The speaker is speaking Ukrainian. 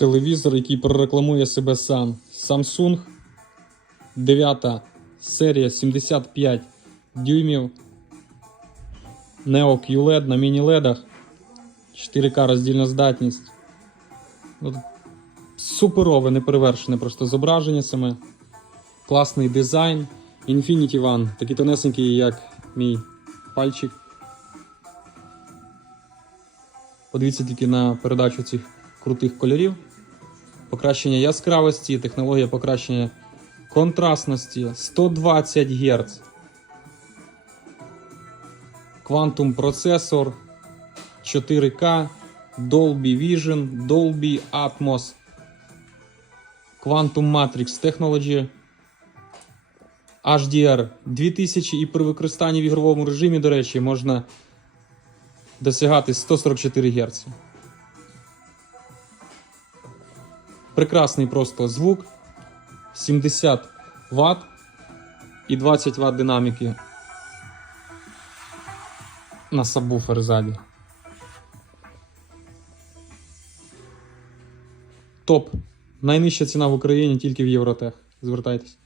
Телевізор, який прорекламує себе сам. Samsung 9 серія 75 дюймів. Neo QLED на міні-ледах. 4К роздільна здатність. Суперове, неперевершене просто зображення саме. Класний дизайн. Infinity One, такий тонесенький, як мій пальчик. Подивіться тільки на передачу цих крутих кольорів. Покращення яскравості, технологія покращення контрастності 120 Гц. Quantum процесор 4К, Dolby Vision, Dolby Atmos, Quantum Matrix Technology, HDR 2000 і при використанні в ігровому режимі, до речі, можна досягати 144 Гц. Прекрасний просто звук, 70 Вт і 20 Вт динаміки на сабвуфер ззаді. Топ. Найнижча ціна в Україні тільки в Євротех. Звертайтесь.